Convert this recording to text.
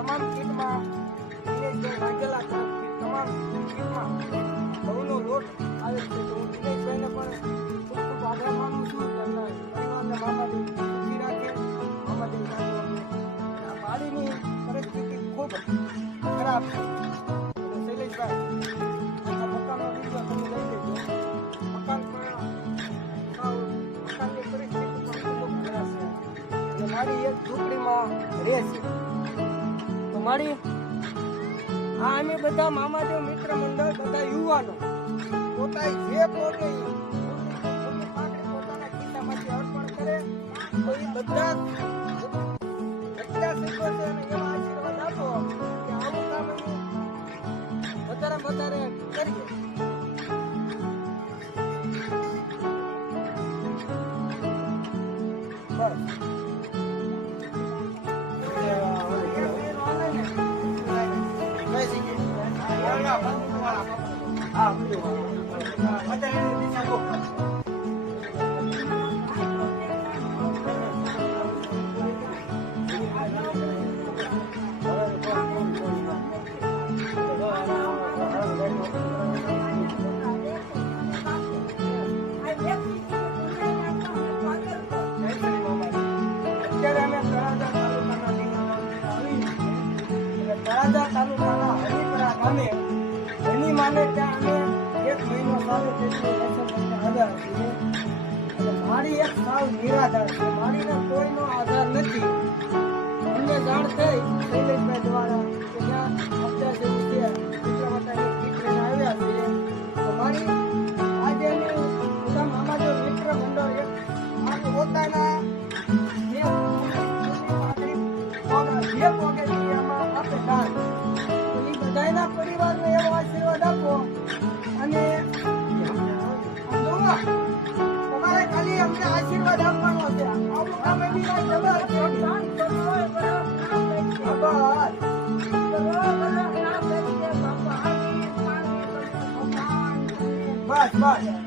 તમામ કીટમાં વાઘેલા તમામ કીટમાં ઘઉંનો લોટ આવે છે. તો હું દિનેશભાઈને પણ ખૂબ ખૂબ આભાર માનું છું. તેમના પરિવારને મામાદેવ સુખી રાખે. મામાદેવ આ પાણીની પરિસ્થિતિ ખૂબ ખરાબ છે. શૈલેષભાઈ મકાનનો વિડીયો તમે લઈ લેજો. મકાનની પરિસ્થિતિ પણ ખૂબ ખરાબ છે. અને મારી એક ઝૂંપડીમાં રહે છે. તો મારી અમે બધા મામાદેવ મિત્ર મંડળ બધા યુવાનો પોતાની જે પોતે પોતાના ખિસ્સામાંથી અર્પણ કરે તો એ બધા એટલા શીખો છે અને એવા આશીર્વાદ આપો કે આવું કામ વધારે કરીએ. તળાજા તાલુકાના હરિપરા ગામે એની માને ત્યાં અમે 1 મહિનો સારો આધાર છીએ. મારી એક સાવ નિરાધાર છે. મારીને કોઈનો આધાર નથી. અમને જાણ થઈ શૈલેષભાઈ દ્વારા કે જ્યાં અત્યાર જેવું છે એટલા માટે કીટ લઈને આવ્યા છીએ. તો મારી આજે અમે બધા મામાદેવ મિત્ર મંડળ પોતાના જે પોગે આપે દાન એ બધાના પરિવારને એવો આશીર્વાદ આપો. અને તમારે ખાલી અમને આશીર્વાદ આપવાનો છે. આવું કામ એની બસ